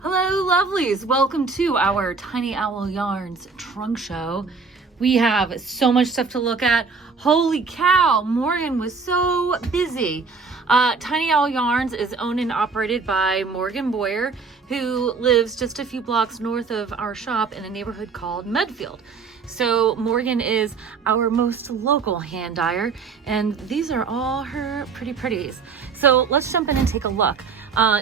Hello, lovelies. Welcome to our Tiny Owl Yarns trunk show. We have so much stuff to look at. Holy cow, Morgan was so busy. Tiny Owl Yarns is owned and operated by Morgan Boyer, who lives just a few blocks north of our shop in a neighborhood called Medfield. So Morgan is our most local hand dyer, and these are all her pretties. So let's jump in and take a look.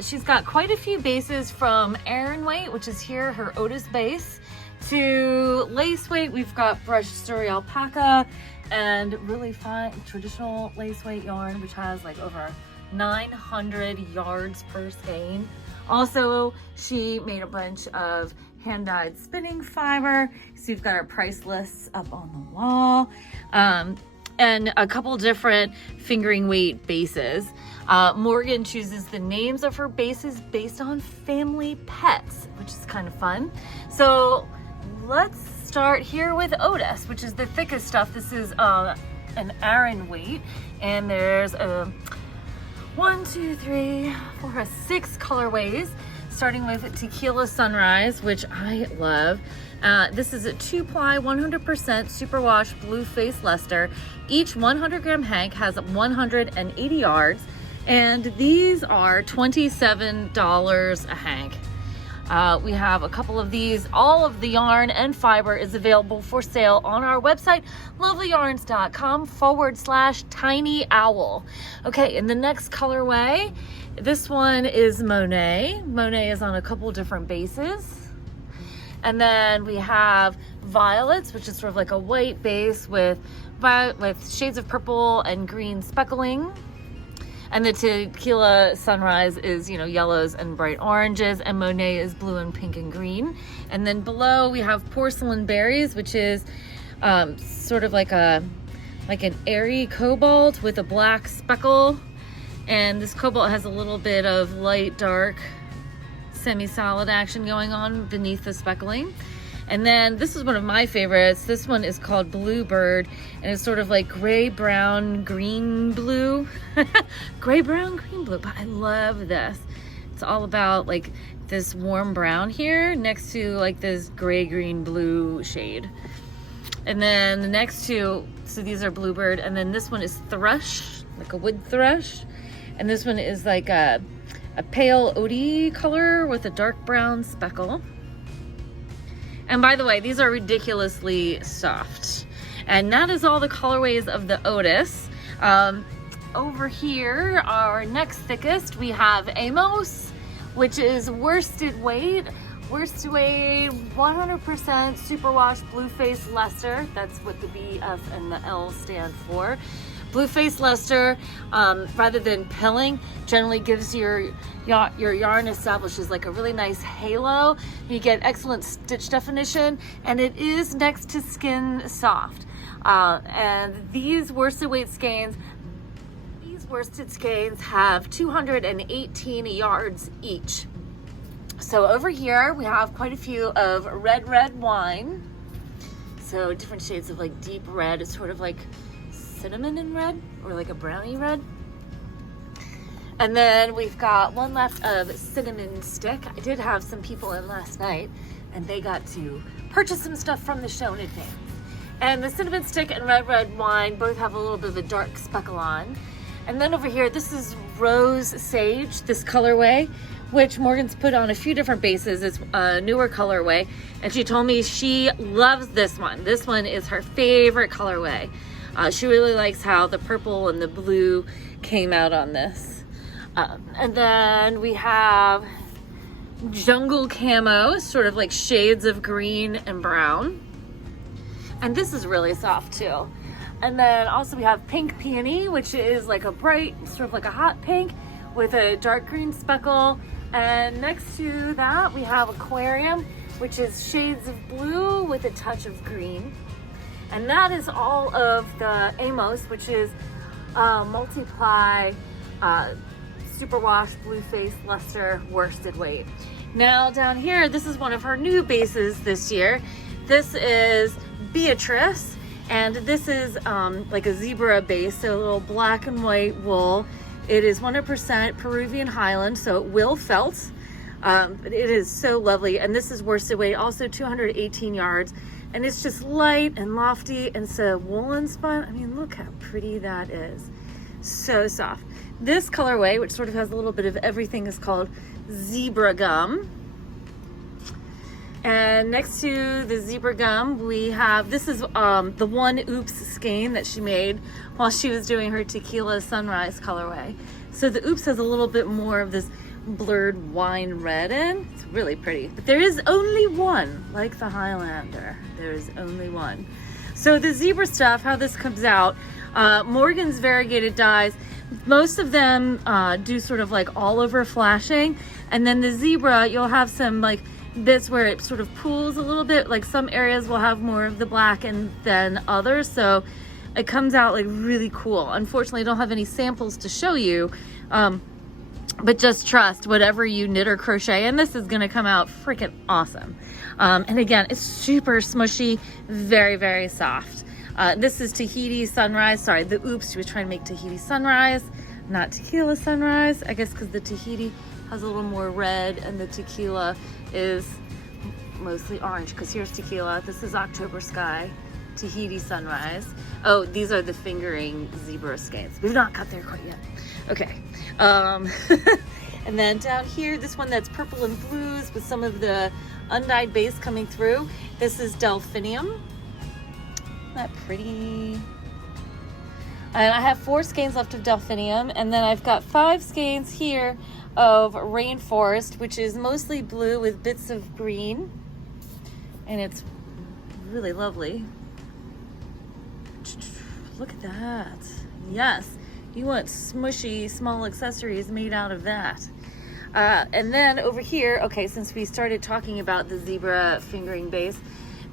She's got quite a few bases, from Aran weight, which is here, her Otis base, to lace weight. We've got brushed Surrey Alpaca and really fine traditional lace weight yarn, which has like over 900 yards per skein. Also, she made a bunch of hand-dyed spinning fiber. So you've got our price lists up on the wall, and a couple different fingering weight bases. Morgan chooses the names of her bases based on family pets, which is kind of fun. So let's start here with Otis, which is the thickest stuff. This is an Aran weight, and there's a 6 colorways, starting with Tequila Sunrise, which I love. This is a 2-ply 100% superwash blue face Leicester. Each 100-gram hank has 180 yards, and these are $27 a hank. We have a couple of these. All of the yarn and fiber is available for sale on our website, lovelyarns.com/tiny owl. Okay, in the next colorway, this one is Monet. Monet is on a couple different bases. And then we have Violets, which is sort of like a white base with shades of purple and green speckling. And the Tequila Sunrise is, yellows and bright oranges, and Monet is blue and pink and green. And then below we have Porcelain Berries, which is sort of like an airy cobalt with a black speckle. And this cobalt has a little bit of light, dark, semi-solid action going on beneath the speckling. And then this is one of my favorites. This one is called Bluebird, and it's sort of like gray, brown, green, blue. Gray, brown, green, blue. But I love this. It's all about like this warm brown here next to like this gray, green, blue shade. And then the next two, so these are Bluebird, and then this one is Thrush, like a wood thrush. And this one is like a pale Otis color with a dark brown speckle. And by the way, these are ridiculously soft. And that is all the colorways of the Otis. Over here, our next thickest, we have Amos, which is worsted weight. Worsted weight, 100% superwash blue face Leicester. That's what the BF and the L stand for. Blue face Leicester, rather than pilling, generally gives your yarn establishes like a really nice halo. You get excellent stitch definition, and it is next to skin soft. And these worsted weight skeins, have 218 yards each. So over here we have quite a few of red wine. So different shades of like deep red. It's sort of like cinnamon and red, or like a brownie red. And then we've got one left of cinnamon stick. I did have some people in last night, and they got to purchase some stuff from the show in advance. And the cinnamon stick and red wine both have a little bit of a dark speckle on. And then over here, this is Rose Sage, this colorway, which Morgan's put on a few different bases. It's a newer colorway, and she told me she loves this one. This one is her favorite colorway. She really likes how the purple and the blue came out on this. And then we have Jungle Camo, sort of like shades of green and brown. And this is really soft too. And then also we have Pink Peony, which is like a bright, sort of like a hot pink with a dark green speckle. And next to that we have Aquarium, which is shades of blue with a touch of green. And that is all of the Amos, which is multiply superwash blue face Leicester worsted weight. Now down here, this is one of her new bases this year. This is Beatrice, and this is like a zebra base, so a little black and white wool. It is 100% Peruvian Highland, so it will felt. But it is so lovely. And this is worsted weight, also 218 yards. And it's just light and lofty. And it's a woolen spun. I mean, look how pretty that is. So soft. This colorway, which sort of has a little bit of everything, is called Zebra Gum. And next to the Zebra Gum, we have, this is the one Oops skein that she made while she was doing her Tequila Sunrise colorway. So the Oops has a little bit more of this blurred wine red in. It's really pretty. But there is only one, like the Highlander. There is only one. So the zebra stuff, how this comes out, Morgan's variegated dyes, most of them do sort of like all over flashing. And then the zebra, you'll have some like bits where it sort of pools a little bit. Like some areas will have more of the black and then others. So it comes out like really cool. Unfortunately, I don't have any samples to show you. But just trust whatever you knit or crochet in, this is going to come out freaking awesome. And again, it's super smushy, very, very soft. This is Tahiti Sunrise. Sorry, the Oops, she was trying to make Tahiti Sunrise, not Tequila Sunrise. I guess because the Tahiti has a little more red and the Tequila is mostly orange, because here's Tequila. This is October Sky, Tahiti Sunrise. Oh, these are the fingering zebra skeins. We've not got there quite yet. Okay. And then down here, this one that's purple and blues with some of the undyed base coming through. This is Delphinium. Isn't that pretty? And I have 4 skeins left of Delphinium, and then I've got 5 skeins here of Rainforest, which is mostly blue with bits of green, and it's really lovely. Look at that. Yes, you want smushy small accessories made out of that. And then over here, okay, since we started talking about the zebra fingering base,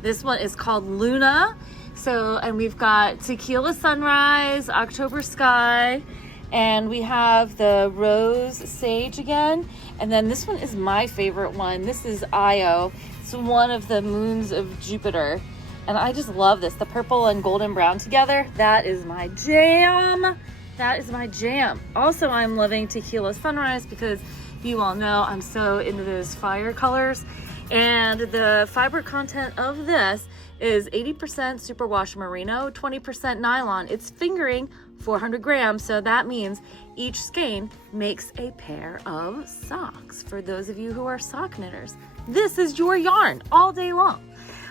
this one is called Luna. So, and we've got Tequila Sunrise, October Sky, and we have the Rose Sage again. And then this one is my favorite one. This is Io. It's one of the moons of Jupiter. And I just love this. The purple and golden brown together. That is my jam. That is my jam. Also, I'm loving Tequila Sunrise because you all know I'm so into those fire colors. And the fiber content of this is 80% superwash merino, 20% nylon. It's fingering 400 grams, so that means each skein makes a pair of socks for those of you who are sock knitters. This is your yarn all day long.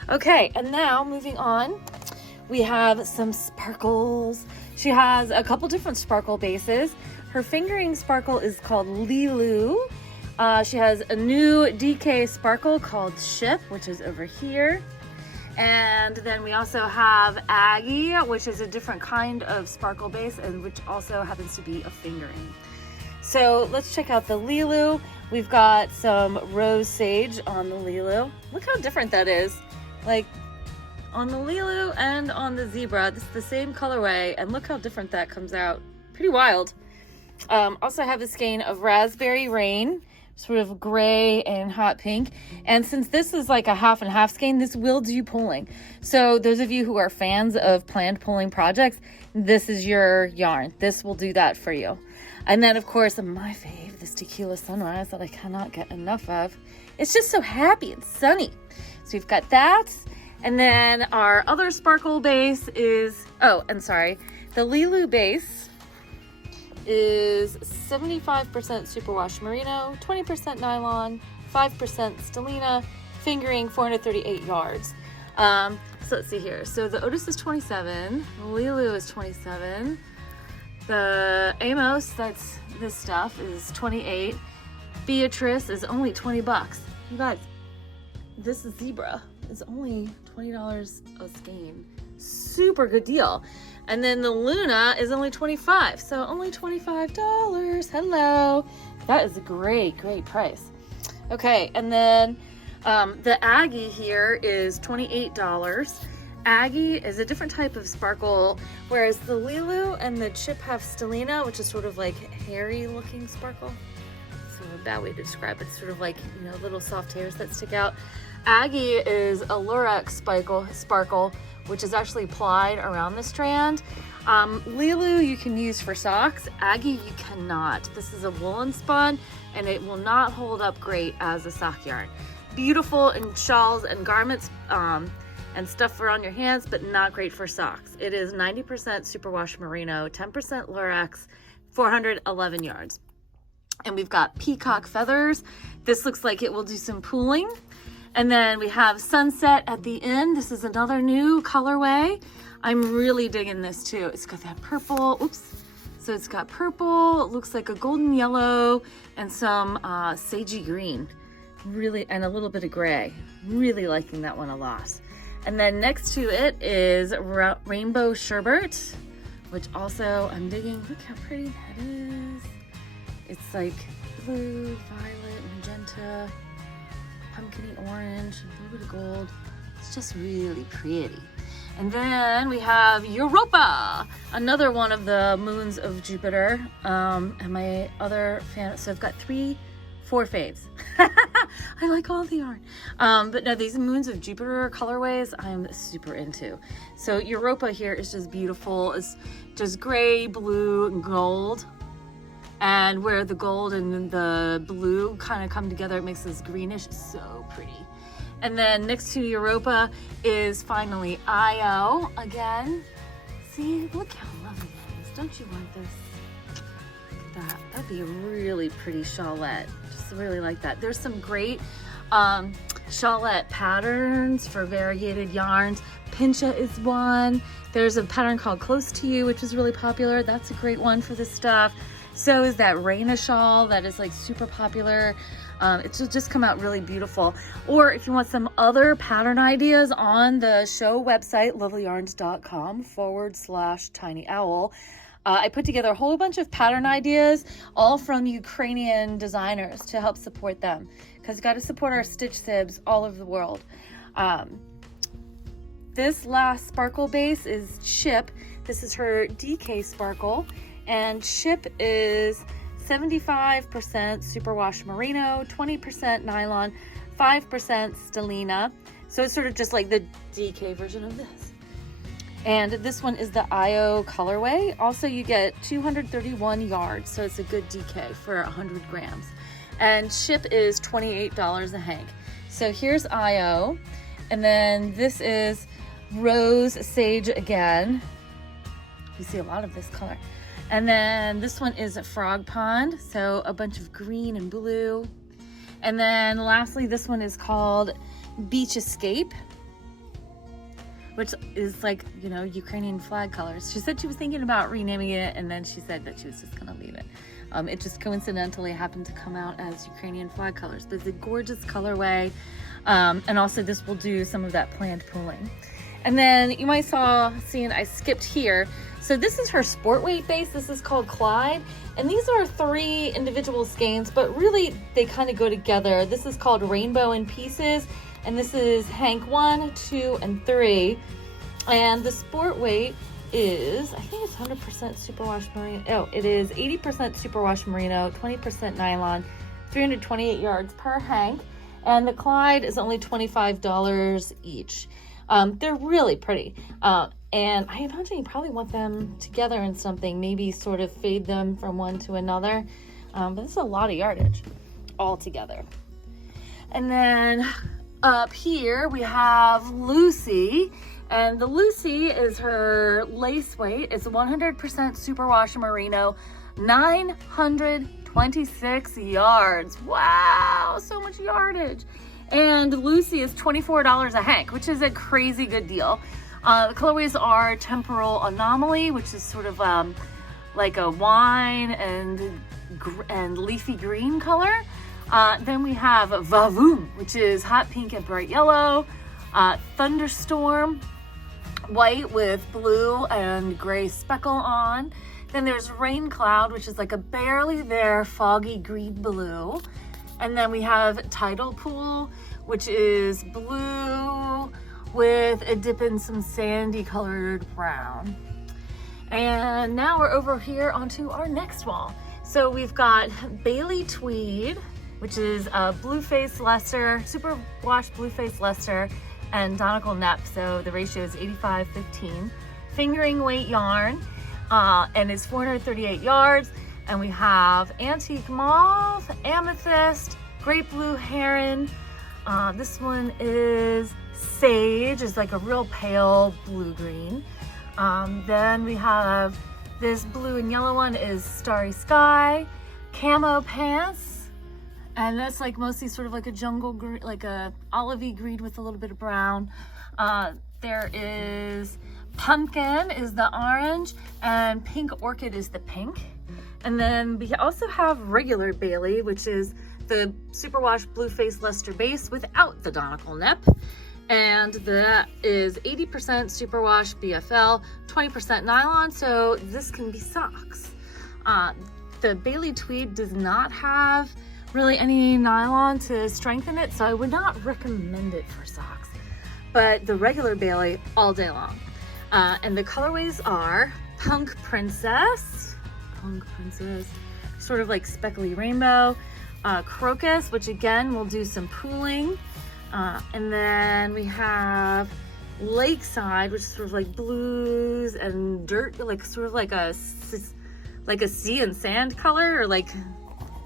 Okay, and now moving on, we have some sparkles. She has a couple different sparkle bases. Her fingering sparkle is called Lilu. She has a new DK sparkle called Ship, which is over here. And then we also have Aggie, which is a different kind of sparkle base and which also happens to be a fingering. So let's check out the Lilu. We've got some Rose Sage on the Lilu. Look how different that is. Like on the Lilu and on the Zebra, this is the same colorway, and look how different that comes out. Pretty wild. Also have a skein of Raspberry Rain, sort of gray and hot pink. And since this is like a half and half skein, this will do pulling. So those of you who are fans of planned pulling projects, this is your yarn. This will do that for you. And then of course, my fave, this Tequila Sunrise that I cannot get enough of. It's just so happy and sunny. So we've got that. And then our other sparkle base is, oh, and sorry, the Lilu base is 75% superwash merino, 20% nylon, 5% stellina, fingering 438 yards. So let's see here. So the Otis is 27, Lilu is 27, the Amos, that's this stuff, is 28, Beatrice is only 20 bucks. You guys, this Zebra is only $20 a skein. Super good deal. And then the Luna is only 25, so only $25. Hello. That is a great, great price. Okay, and then the Aggie here is $28. Aggie is a different type of sparkle, whereas the Lilu and the Chip have stellina, which is sort of like hairy looking sparkle. So a bad way to describe it, sort of like, you know, little soft hairs that stick out. Aggie is a Lurex sparkle, which is actually plied around the strand. Lilu you can use for socks. Aggie you cannot. This is a woolen spun, and it will not hold up great as a sock yarn. Beautiful in shawls and garments and stuff around your hands, but not great for socks. It is 90% superwash merino, 10% lurex, 411 yards. And we've got peacock feathers. This looks like it will do some pooling. And then we have sunset at the end. This is another new colorway. I'm really digging this too. It's got that purple, oops. So it's got purple, it looks like a golden yellow, and some sagey green. Really, and a little bit of gray. Really liking that one a lot. And then next to it is rainbow sherbet, which also I'm digging. Look how pretty that is. It's like blue, violet, magenta, pumpkiny orange, a little bit of gold. It's just really pretty. And then we have Europa, another one of the moons of Jupiter. And my other fan, so I've got 4 faves. I like all the yarn. But no, these moons of Jupiter colorways, I'm super into. So Europa here is just beautiful. It's just gray, blue, and gold. And where the gold and the blue kind of come together, it makes this greenish, so pretty. And then next to Europa is finally Io again. See, look how lovely that is. Don't you want this? Look at that. That'd be a really pretty shawlette. Just really like that. There's some great shawlette patterns for variegated yarns. Pincha is one. There's a pattern called Close to You, which is really popular. That's a great one for this stuff. So is that Raina shawl that is like super popular. It's just come out really beautiful. Or if you want some other pattern ideas on the show website, lovelyarns.com/tiny owl, I put together a whole bunch of pattern ideas, all from Ukrainian designers to help support them. Because you got to support our stitch sibs all over the world. This last sparkle base is Chip. This is her DK sparkle. And Chip is 75% superwash merino, 20% nylon, 5% stellina. So it's sort of just like the DK version of this. And this one is the Io colorway. Also, you get 231 yards, so it's a good DK for 100 grams. And Chip is $28 a hank. So here's Io. And then this is Rose Sage again. You see a lot of this color. And then this one is a Frog Pond, so a bunch of green and blue. And then lastly, this one is called Beach Escape, which is like, you know, Ukrainian flag colors. She said she was thinking about renaming it, and then she said that she was just gonna leave it. It just coincidentally happened to come out as Ukrainian flag colors, but it's a gorgeous colorway. And also this will do some of that planned pooling. And then you might see I skipped here. So this is her sport weight base. This is called Clyde. And these are 3 individual skeins, but really they kind of go together. This is called Rainbow in Pieces. And this is Hank 1, 2, and 3. And the sport weight is, I think it's 100% superwash merino. Oh, it is 80% superwash merino, 20% nylon, 328 yards per hank. And the Clyde is only $25 each. They're really pretty. And I imagine you probably want them together in something, maybe sort of fade them from one to another. But this is a lot of yardage all together. And then up here we have Lucy. And the Lucy is her lace weight. It's 100% superwash merino, 926 yards. Wow, so much yardage. And Lucy is $24 a hank, which is a crazy good deal. The colorways are Temporal Anomaly, which is sort of like a wine and leafy green color. Then we have Vavoom, which is hot pink and bright yellow. Thunderstorm, white with blue and gray speckle on. Then there's Rain Cloud, which is like a barely there foggy green blue. And then we have Tidal Pool, which is blue with a dip in some sandy colored brown. And now we're over here onto our next wall. So we've got Bailey Tweed, which is a Blueface Leicester, super wash Blueface Leicester, and Donegal Nep. So the ratio is 85-15. Fingering weight yarn, and it's 438 yards. And we have antique mauve, amethyst, great blue heron. This one is sage, is like a real pale blue-green. Then we have this blue and yellow one is starry sky, camo pants, and that's like mostly sort of like a jungle green, like a olivey green with a little bit of brown. There is pumpkin is the orange, and pink orchid is the pink. And then we also have regular Bailey, which is the superwash blue face luster base without the Donegal nip. And that is 80% superwash BFL, 20% nylon, so this can be socks. The Bailey Tweed does not have really any nylon to strengthen it, so I would not recommend it for socks. But the regular Bailey, all day long. And the colorways are Punk Princess, sort of like speckly rainbow, Crocus, which again will do some pooling. And then we have Lakeside, which is sort of like blues and dirt, like sort of like a sea and sand color, or like,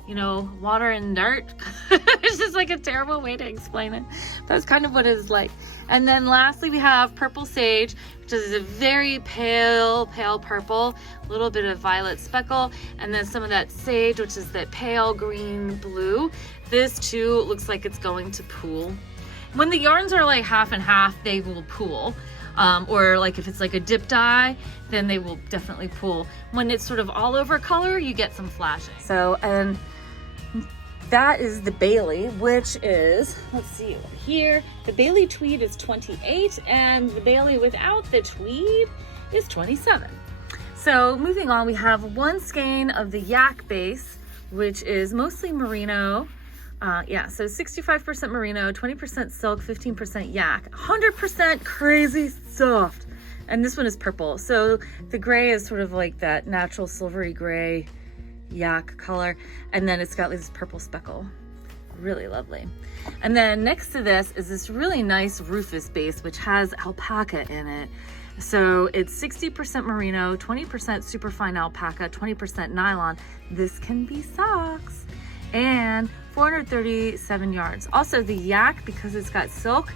you know, water and dirt. It's just like a terrible way to explain it. That's kind of what it is like. And then lastly, we have Purple Sage, which is a very pale purple, a little bit of violet speckle, and then some of that sage, which is that pale green blue. This too looks like it's going to pool. When the yarns are like half and half, they will pool. Or like if it's like a dip dye, then they will definitely pool. When it's sort of all over color, you get some flashing. So, and that is the Bailey, which is, let's see over here, the Bailey Tweed is 28 and the Bailey without the Tweed is 27. So moving on, we have one skein of the yak base, which is mostly merino. So 65% merino, 20% silk, 15% yak, 100% crazy soft. And this one is purple. So the gray is sort of like that natural silvery gray yak color. And then it's got this purple speckle. Really lovely. And then next to this is this really nice Rufus base, which has alpaca in it. So it's 60% merino, 20% superfine alpaca, 20% nylon. This can be socks. And 437 yards. Also the yak, because it's got silk,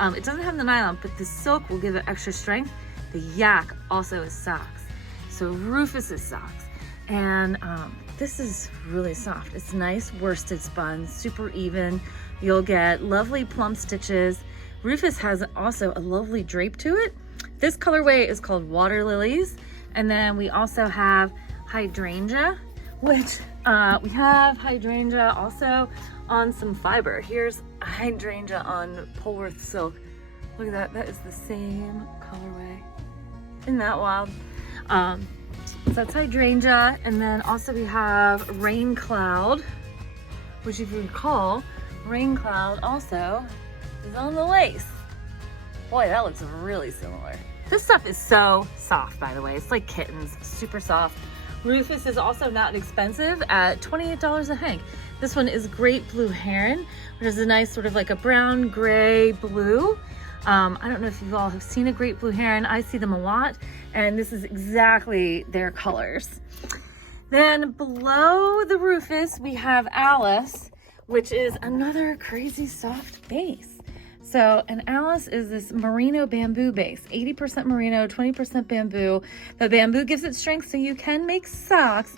it doesn't have the nylon, but the silk will give it extra strength. The yak also is socks. So Rufus is socks. And this is really soft. It's nice worsted spun, super even. You'll get lovely plump stitches. Rufus has also a lovely drape to it. This colorway is called Water Lilies. And then we also have Hydrangea, which we have hydrangea also on some fiber. Here's a hydrangea on Polworth silk. Look at that, that is the same colorway. Isn't that wild? So that's hydrangea. And then also we have Rain Cloud, which if you recall, Rain Cloud also is on the lace. Boy, that looks really similar. This stuff is so soft, by the way. It's like kittens, super soft. Rufus is also not expensive at $28 a hank. This one is Great Blue Heron, which is a nice sort of like a brown, gray, blue. I don't know if you all have seen a Great Blue Heron. I see them a lot, and this is exactly their colors. Then below the Rufus, we have Alice, which is another crazy soft base. So, and Alice is this merino bamboo base, 80% merino, 20% bamboo. The bamboo gives it strength, so you can make socks,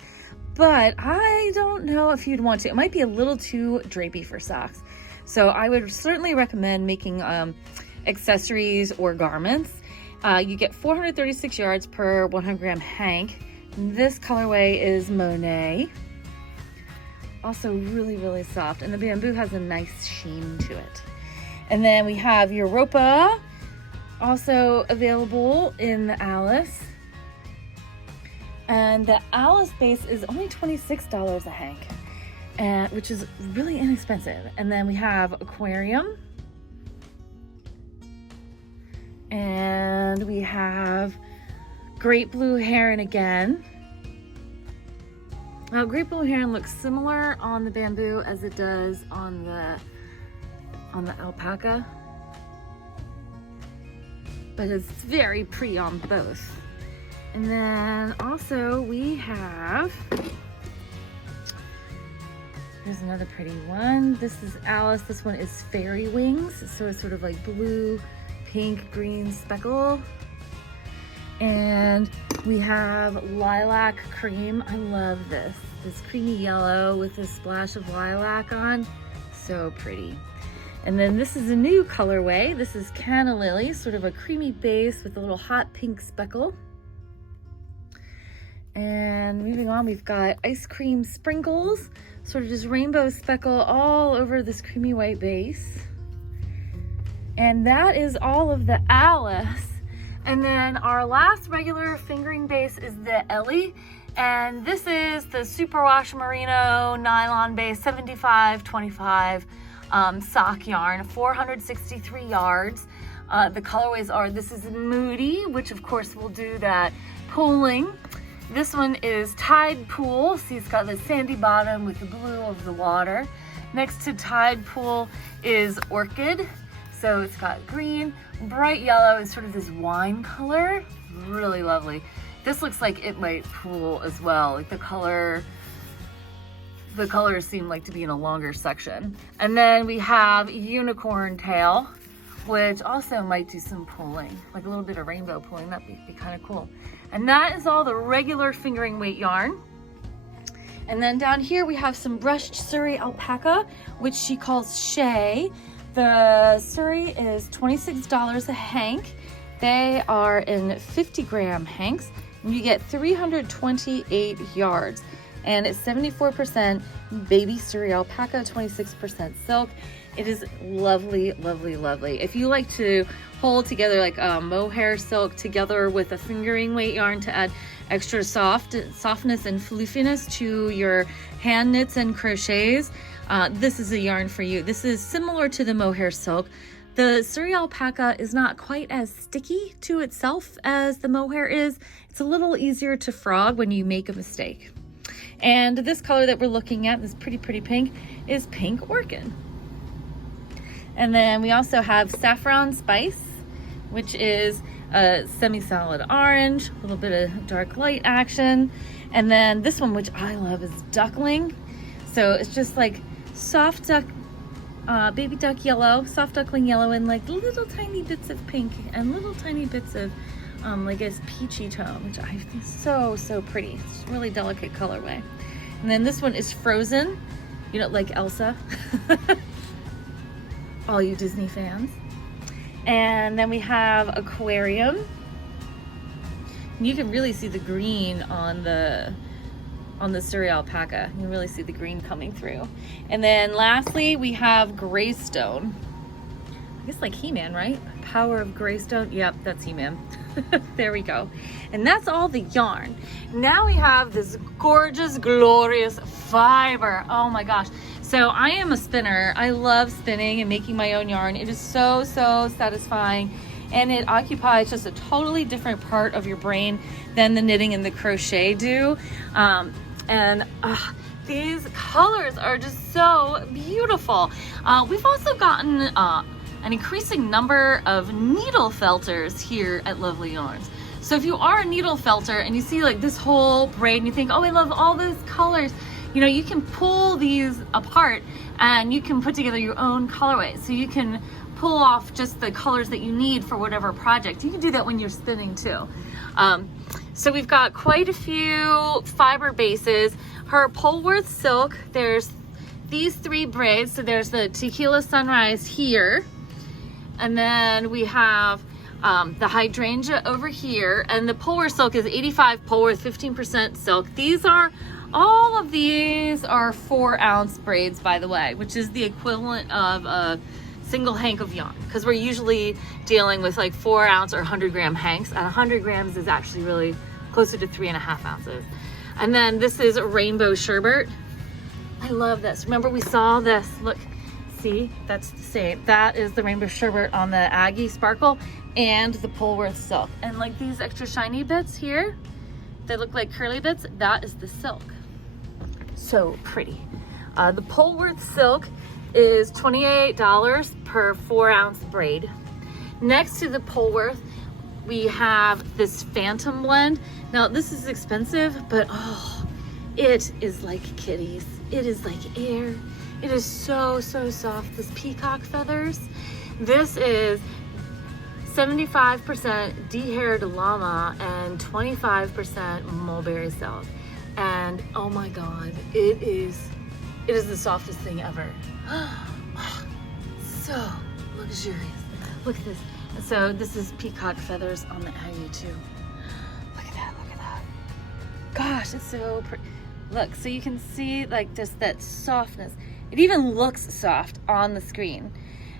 but I don't know if you'd want to. It might be a little too drapey for socks. So I would certainly recommend making accessories or garments. You get 436 yards per 100 gram hank. This colorway is Monet. Also really, really soft, and the bamboo has a nice sheen to it. And then we have Europa, also available in the Alice. And the Alice base is only $26 a hank, which is really inexpensive. And then we have Aquarium. And we have Great Blue Heron again. Now, Great Blue Heron looks similar on the bamboo as it does on the alpaca, but it's very pretty on both. And then also we have Here's another pretty one. This is Alice. This one is Fairy Wings. So it's sort of like blue, pink, green speckle. And we have Lilac Cream. I love this. This creamy yellow with a splash of lilac on. So pretty. And then this is a new colorway. This is Canna Lily, sort of a creamy base with a little hot pink speckle. And moving on, we've got Ice Cream Sprinkles, sort of just rainbow speckle all over this creamy white base. And that is all of the Alice. And then our last regular fingering base is the Ellie. And this is the Superwash Merino nylon base 75-25 sock yarn, 463 yards. The colorways are, this is Moody, which of course will do that pooling. This one is Tide Pool. See, it's got the sandy bottom with the blue of the water. Next to Tide Pool is Orchid. So it's got green, bright yellow, and sort of this wine color. Really lovely. This looks like it might pool as well. Like the colors seem like to be in a longer section. And then we have Unicorn Tail, which also might do some pooling, like a little bit of rainbow pooling. That'd be kind of cool. And that is all the regular fingering weight yarn. And then down here we have some brushed Surrey Alpaca, which she calls Shay. The Surrey is $26 a hank. They are in 50-gram hanks, and you get 328 yards. And it's 74% baby Surrey Alpaca, 26% silk. It is lovely, lovely, lovely. If you like to hold together like a mohair silk together with a fingering weight yarn to add extra softness and floofiness to your hand knits and crochets, this is a yarn for you. This is similar to the mohair silk. The Surrey Alpaca is not quite as sticky to itself as the mohair is. It's a little easier to frog when you make a mistake. And this color that we're looking at, this pretty pink, is Pink Orchid. And then we also have Saffron Spice, which is a semi-solid orange, a little bit of dark light action. And then this one, which I love, is Duckling. So it's just like soft duck, baby duck yellow, soft duckling yellow, and like little tiny bits of pink and little tiny bits of like a peachy tone, which I think is so pretty. It's a really delicate colorway. And then this one is Frozen, you know, like Elsa. All you Disney fans. And then we have Aquarium. You can really see the green on the Surrey Alpaca. You can really see the green coming through. And then lastly, we have Greystone. I guess like He-Man, right? Power of Greystone. Yep, that's He-Man. There we go. And that's all the yarn. Now we have this gorgeous, glorious fiber. Oh my gosh. So I am a spinner. I love spinning and making my own yarn. It is so satisfying. And it occupies just a totally different part of your brain than the knitting and the crochet do. These colors are just so beautiful. We've also gotten an increasing number of needle felters here at Lovelyarns. So if you are a needle felter and you see like this whole braid and you think, oh, I love all those colors, you know, you can pull these apart and you can put together your own colorway. So you can pull off just the colors that you need for whatever project. You can do that when you're spinning too. So we've got quite a few fiber bases. Her Polworth silk, there's these three braids. So there's the Tequila Sunrise here. And then we have the Hydrangea over here. And the Polworth silk is 85 Polworth, 15% silk. All of these are 4-ounce braids, by the way, which is the equivalent of a single hank of yarn, because we're usually dealing with like 4-ounce or 100-gram hanks, and 100 grams is actually really closer to 3.5 ounces. And then this is Rainbow Sherbet. I love this. Remember we saw this, look, see, that's the same. That is the Rainbow Sherbet on the Aggie Sparkle and the Polworth silk. And like these extra shiny bits here, they look like curly bits, that is the silk. So pretty. The Polworth silk is $28 per 4-ounce braid. Next to the Polworth, we have this Phantom blend. Now this is expensive, but oh, it is like kitties. it is like air. It is so, so soft. This peacock feathers. This is 75% de-haired llama and 25% mulberry silk. And oh my God, it is the softest thing ever. So luxurious. Look at this. So this is peacock feathers on the Aggie too. Look at that, look at that. Gosh, it's so pretty. Look, so you can see like just that softness. It even looks soft on the screen.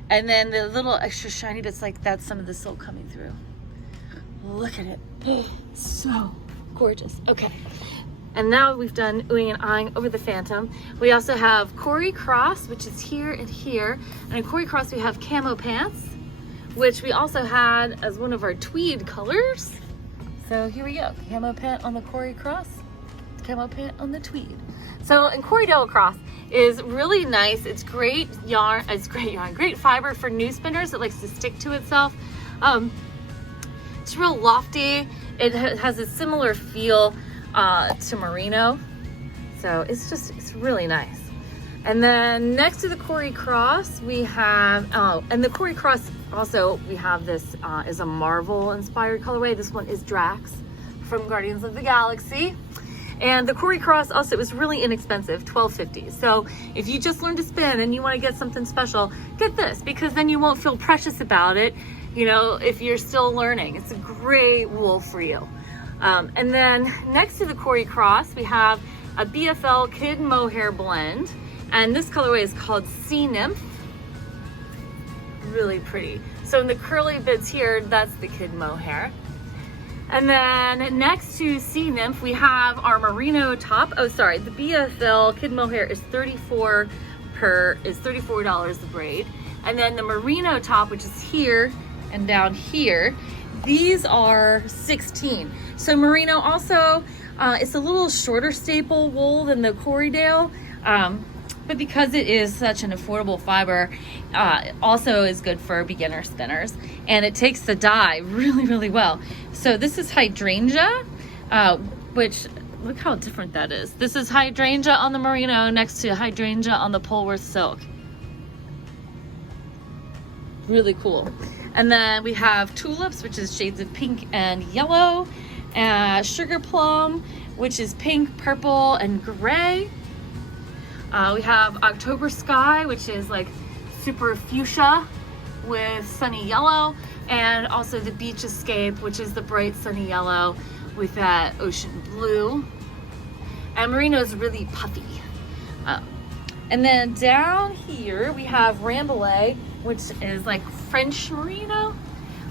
And then the little extra shiny bits, like that's some of the silk coming through. Look at it. So gorgeous. Okay. And now we've done oohing and eyeing over the Phantom. We also have Cory Cross, which is here and here. And in Cory Cross, we have camo pants, which we also had as one of our tweed colors. So here we go. Camo pant on the Cory Cross, camo pant on the tweed. So in Corydale Cross is really nice. It's great yarn. It's great yarn. Great fiber for new spinners. It likes to stick to itself. It's real lofty. It has a similar feel to merino. So it's really nice. And then next to the Cory Cross, we have, and the Cory Cross also, we have this is a Marvel inspired colorway. This one is Drax from Guardians of the Galaxy. And the Cory Cross also was really inexpensive, $12.50. So if you just learned to spin and you want to get something special, get this, because then you won't feel precious about it, you know, if you're still learning. It's a great wool for you. And then next to the Cory Cross, we have a BFL Kid Mohair blend. And this colorway is called Sea Nymph. Really pretty. So in the curly bits here, that's the Kid Mohair. And then next to Sea Nymph, we have our merino top. Oh, sorry, the BFL Kid Mohair is $34 the braid. And then the merino top, which is here and down here, these are $16. So merino also, it's a little shorter staple wool than the Corydale, but because it is such an affordable fiber, also is good for beginner spinners, and it takes the dye really, really well. So this is hydrangea, which, look how different that is. This is hydrangea on the merino next to hydrangea on the Polworth silk. Really cool. And then we have tulips, which is shades of pink and yellow, sugar plum, which is pink, purple, and gray. We have October Sky, which is like super fuchsia with sunny yellow, and also the Beach Escape, which is the bright sunny yellow with that ocean blue. And merino is really puffy. And then down here we have Rambouillet, which is like French merino.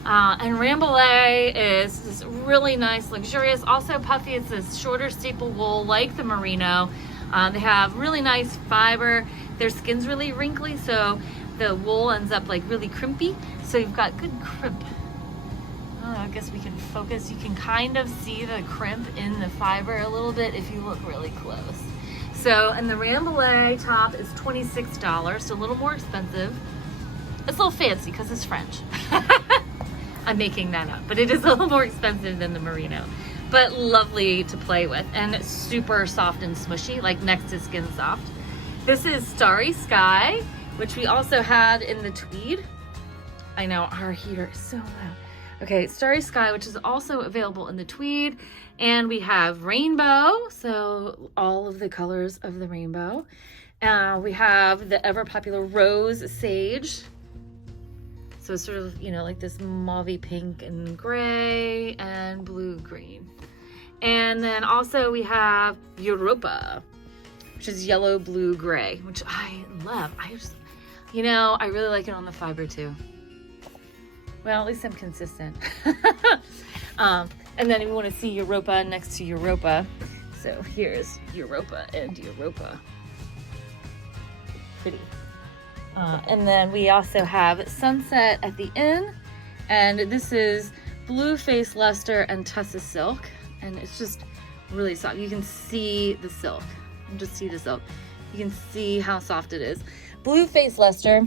And Rambouillet is this really nice, luxurious, also puffy. It's this shorter staple wool like the merino. They have really nice fiber. Their skin's really wrinkly, so the wool ends up like really crimpy. So you've got good crimp. I guess we can focus. You can kind of see the crimp in the fiber a little bit if you look really close. So, and the Rambouillet top is $26, so a little more expensive. It's a little fancy because it's French. I'm making that up, but it is a little more expensive than the merino. But lovely to play with, and super soft and smushy, like next to Skin Soft. This is Starry Sky, which we also had in the tweed. I know, our heater is so loud. Okay, Starry Sky, which is also available in the tweed. And we have rainbow, so all of the colors of the rainbow. We have the ever popular rose sage. So it's sort of, you know, like this mauvey pink and gray and blue green. And then also we have Europa, which is yellow, blue, gray, which I love. I just, you know, I really like it on the fiber too. Well, at least I'm consistent. And then if you want to see Europa next to Europa. So here's Europa and Europa. Pretty. And then we also have Sunset at the Inn. And this is Blue Face Leicester and Tessa Silk. And it's just really soft. You can see the silk. Just see the silk. You can see how soft it is. Blue Face Leicester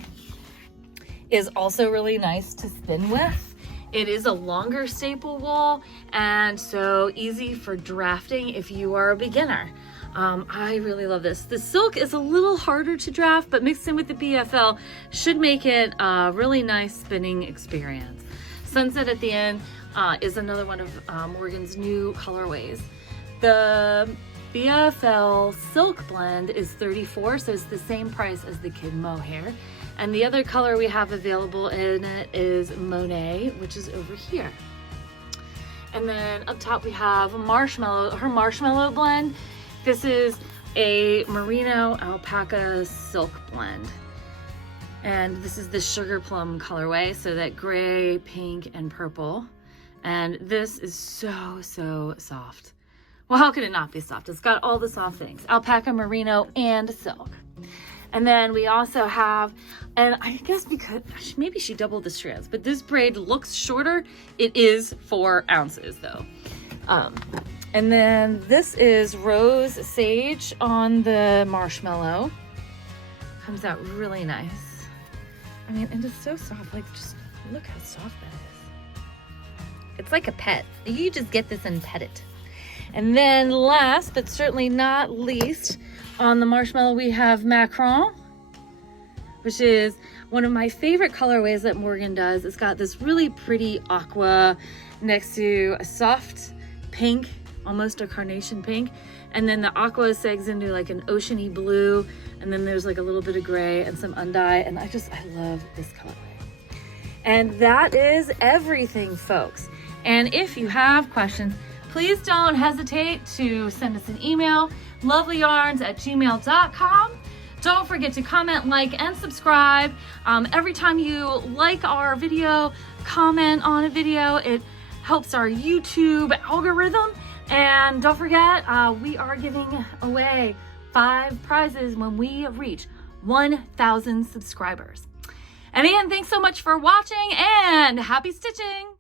is also really nice to spin with. It is a longer staple wool, and so easy for drafting if you are a beginner. I really love this. The silk is a little harder to draft, but mixed in with the BFL should make it a really nice spinning experience. Sunset at the end is another one of Morgan's new colorways. The BFL silk blend is $34, so it's the same price as the kid mohair. And the other color we have available in it is Monet, which is over here. And then up top we have Marshmallow, her Marshmallow blend. This is a Merino Alpaca silk blend. And this is the Sugar Plum colorway, so that gray, pink, and purple. And this is so, so soft. Well, how could it not be soft? It's got all the soft things. Alpaca, merino, and silk. And then we also have, and I guess because, maybe she doubled the strands, but this braid looks shorter. It is 4 ounces though. And then this is Rose Sage on the Marshmallow. Comes out really nice. I mean, and it's so soft, like just look how soft that is. It's like a pet. You just get this and pet it. And then last, but certainly not least, on the Marshmallow we have Macron, which is one of my favorite colorways that Morgan does. It's got this really pretty aqua next to a soft pink, almost a carnation pink. And then the aqua segs into like an oceany blue. And then there's like a little bit of gray and some undie. And I love this colorway. And that is everything, folks. And if you have questions, please don't hesitate to send us an email, lovelyarns@gmail.com. Don't forget to comment, like, and subscribe. Every time you like our video, comment on a video, it helps our YouTube algorithm. And don't forget, we are giving away 5 prizes when we reach 1,000 subscribers. And again, thanks so much for watching and happy stitching.